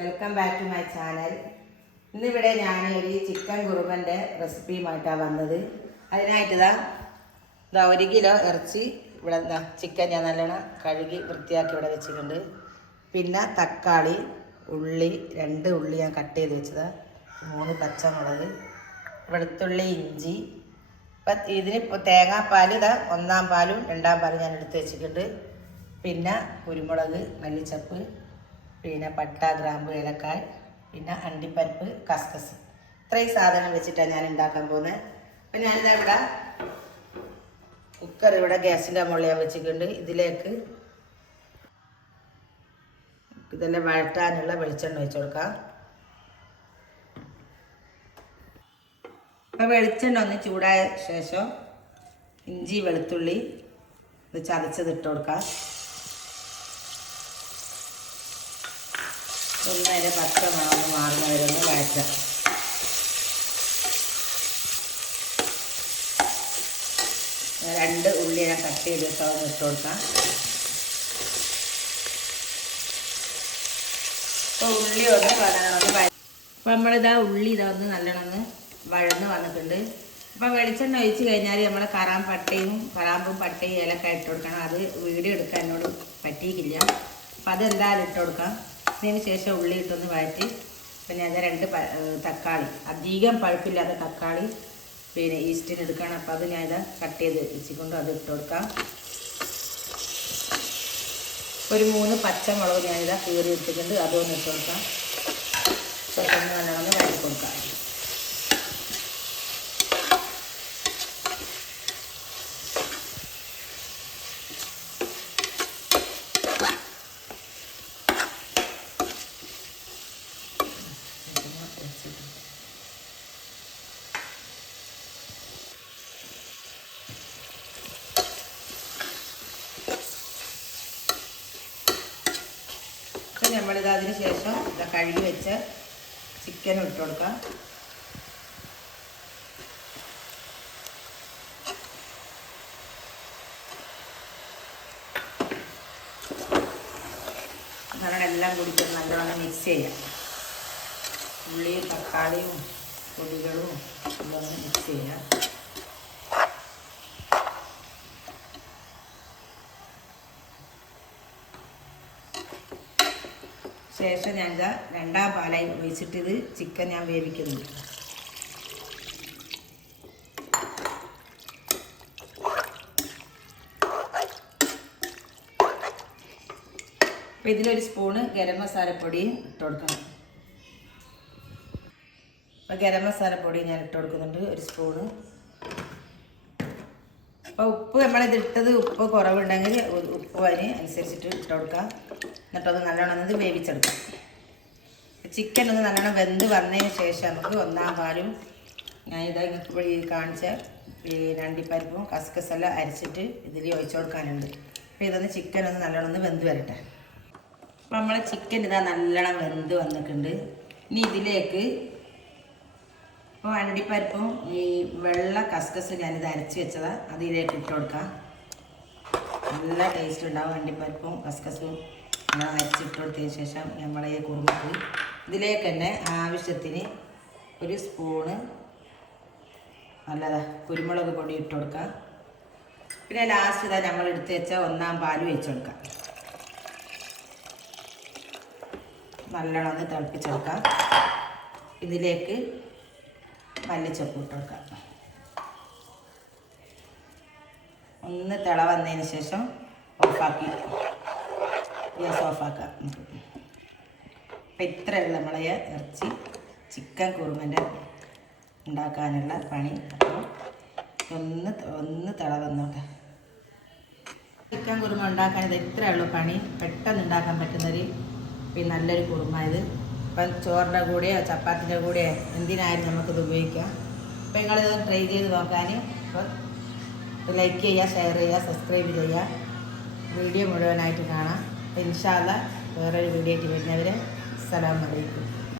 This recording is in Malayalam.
Welcome back to my channel. ഇന്നിവിടെ ഞാൻ ഒരു ചിക്കൻ കുറുമൻ്റെ റെസിപ്പിയുമായിട്ടാണ് വന്നത്. അതിനായിട്ട് ഇതാ 1 കിലോ ഇറച്ചി ഇവിടെ ചിക്കൻ ഞാൻ നല്ലോണം കഴുകി വൃത്തിയാക്കി ഇവിടെ വെച്ചിട്ടുണ്ട്. പിന്നെ തക്കാളി, ഉള്ളി 2 ഉള്ളി ഞാൻ കട്ട് ചെയ്ത് വെച്ചത്, 3 പച്ചമുളക്, വെളുത്തുള്ളി, ഇഞ്ചി. ഇപ്പം ഇതിന് തേങ്ങാപ്പാൽ ഇതാ 1-ാം പാലും 2-ാം പാലും ഞാൻ എടുത്ത് വെച്ചിട്ടുണ്ട്. പിന്നെ കുരുമുളക്, മല്ലിച്ചപ്പ്, പിന്നെ പട്ട, ഗ്രാമ്പ്, ഏലക്കായ്, പിന്നെ അണ്ടിപ്പരിപ്പ്, കസ്കസ്. ഇത്രയും സാധനം വെച്ചിട്ടാണ് ഞാൻ ഉണ്ടാക്കാൻ പോകുന്നത്. അപ്പം ഞാനിതാ ഇവിടെ കുക്കർ ഇവിടെ ഗ്യാസിൻ്റെ മുകളിൽ ഞാൻ വെച്ചിട്ടുണ്ട്. ഇതിലേക്ക് ഇതെല്ലാം വഴറ്റാനുള്ള വെളിച്ചെണ്ണ ഒഴിച്ച് കൊടുക്കാം. അപ്പം വെളിച്ചെണ്ണ ഒന്ന് ചൂടായ ശേഷം ഇഞ്ചി, വെളുത്തുള്ളി ഇത് ചതച്ചത് ഇട്ട് കൊടുക്കാം. അതിൻ്റെ പച്ച മണം മാറുന്ന വരെ ഒന്ന് വഴറ്റാം. രണ്ട് ഉള്ളി ഞാൻ കട്ട് ചെയ്ത് വെച്ചതൊന്ന് ഇട്ട് കൊടുക്കാം. അപ്പോൾ ഉള്ളി ഒന്ന് വഴങ്ങണമെന്ന് അപ്പോൾ നമ്മളിതാ ഉള്ളി ഇതൊന്ന് നല്ലോണം വഴന്ന് വന്നിട്ടുണ്ട്. അപ്പോൾ വെളിച്ചെണ്ണ ഒഴിച്ച് കഴിഞ്ഞാൽ നമ്മൾ കറാമ്പും പട്ടയും ഏലക്കായ ഇട്ട് കൊടുക്കണം. അത് വീഡിയോ എടുക്കാൻ എന്നോട് പറ്റിയിട്ടില്ല. അപ്പോൾ അതെന്തായാലും ഇട്ട് കൊടുക്കാം. അതിന് ശേഷം ഉള്ളി ഇട്ടൊന്ന് വഴറ്റി പിന്നെ അത് 2 തക്കാളി, അധികം പഴുപ്പില്ലാത്ത തക്കാളി പിന്നെ ഈസ്റ്റിന് എടുക്കണം. അപ്പോൾ അത് ഞാൻ കട്ട് ചെയ്ത് വെച്ചിക്കൊണ്ട് അത് ഇട്ട് കൊടുക്കാം. ഒരു 3 പച്ചമുളക് ഞാനിതാ കീറി ഇട്ടിട്ടുണ്ട്, അതൊന്ന് ഇട്ട് കൊടുക്കാം. പെട്ടെന്ന് നല്ലോണം വഴറ്റി കൊടുക്കാം. നമ്മളിത് അതിന് ശേഷം കഴുകി വെച്ച ചിക്കൻ ഇട്ട് കൊടുക്കാം. നല്ലോണം എല്ലാം കൂടി നല്ലോണം മിക്സ് ചെയ്യാം. ഉള്ളിയും തക്കാളിയും പൊടികളും എല്ലാം മിക്സ് ചെയ്യാം. ശേഷം ഞാൻ 2-ാം പാലായി ഒഴിച്ചിട്ട് ഇത് ചിക്കൻ ഞാൻ വേവിക്കുന്നുണ്ട്. അപ്പം ഇതിലൊരു സ്പൂണ് ഗരം മസാലപ്പൊടിയും ഇട്ട് കൊടുക്കണം. അപ്പോൾ ഗരം മസാലപ്പൊടി ഞാൻ ഇട്ട് കൊടുക്കുന്നുണ്ട്, 1 സ്പൂണ്. അപ്പോൾ ഉപ്പ് നമ്മളിതിട്ടത് ഉപ്പ് കുറവുണ്ടെങ്കിൽ ഉപ്പ് അതിന് അനുസരിച്ചിട്ട് ഇട്ട് കൊടുക്കാം. എന്നിട്ടത് നല്ലോണം ഇത് വേവിച്ചെടുക്കാം. ചിക്കൻ ഒന്ന് നല്ലോണം വെന്ത് വന്നതിന് ശേഷം നമുക്ക് 1-ാം പാലും ഞാൻ ഇതാ ഇപ്പോൾ കാണിച്ച പിന്നെ അണ്ടിപ്പരിപ്പും കസ്കസെല്ലാം അരച്ചിട്ട് ഇതിൽ ഒഴിച്ചു കൊടുക്കാനുണ്ട്. അപ്പോൾ ഇതൊന്ന് ചിക്കൻ ഒന്ന് നല്ലോണം വെന്ത് വരട്ടെ. അപ്പോൾ നമ്മളെ ചിക്കൻ ഇതാ നല്ലോണം വെന്ത് വന്നിട്ടുണ്ട്. ഇനി ഇതിലേക്ക് ഇപ്പോൾ അണ്ടിപ്പരിപ്പും ഈ വെള്ള കസ്കസ് ഞാനിത് അരച്ച് വെച്ചതാണ്, അതിലേക്ക് ഇട്ട് കൊടുക്കാം. നല്ല ടേസ്റ്റ് ഉണ്ടാവും. അണ്ടിപ്പരിപ്പും കസ്കസും അരച്ചിട്ട് കൊടുത്തതിന് ശേഷം നമ്മളെ ഈ കുറുമക്ക് ഇതിലേക്ക് തന്നെ ആവശ്യത്തിന് 1 സ്പൂണ് നല്ലതാ കുരുമുളക് പൊടി ഇട്ട് കൊടുക്കാം. പിന്നെ ലാസ്റ്റ് ഇതാ നമ്മൾ എടുത്ത് വെച്ച 1-ാം പാല് വെച്ച് കൊടുക്കാം. നല്ലോണം ഒന്ന് തിളപ്പിച്ചെടുക്കാം. ഇതിലേക്ക് മല്ലിച്ചപ്പ് ഇട്ട് കൊടുക്കാം. ഒന്ന് തിള വന്നതിന് ശേഷം ഗ്യാസ് ഓഫാക്കാം. അപ്പം ഇത്രയുള്ള നമ്മളെ ഇറച്ചി ചിക്കൻ കുറുമൻ്റെ ഉണ്ടാക്കാനുള്ള പണി. അപ്പോൾ ഒന്ന് തിള വന്നോട്ടെ. ചിക്കൻ കുറുമ ഉണ്ടാക്കാൻ ഇത് ഇത്രയുള്ളൂ പണി. പെട്ടെന്ന് ഉണ്ടാക്കാൻ പറ്റുന്നൊരു പിന്നെ നല്ലൊരു കുറുമ ഇത്. ഇപ്പം ചോറിൻ്റെ കൂടെയോ ചപ്പാത്തിൻ്റെ കൂടെയോ എന്തിനായാലും നമുക്കിത് ഉപയോഗിക്കാം. അപ്പോൾ നിങ്ങളിതൊന്ന് ട്രൈ ചെയ്ത് നോക്കാൻ. അപ്പോൾ ലൈക്ക് ചെയ്യുക, ഷെയർ ചെയ്യുക, സബ്സ്ക്രൈബ് ചെയ്യുക. വീഡിയോ മുഴുവനായിട്ട് കാണാം. ഇൻഷാ അല്ലാഹ് വേറൊരു വീഡിയോ ആയിട്ട് വരുന്നവരെ അസ്സലാമു അലൈക്കും.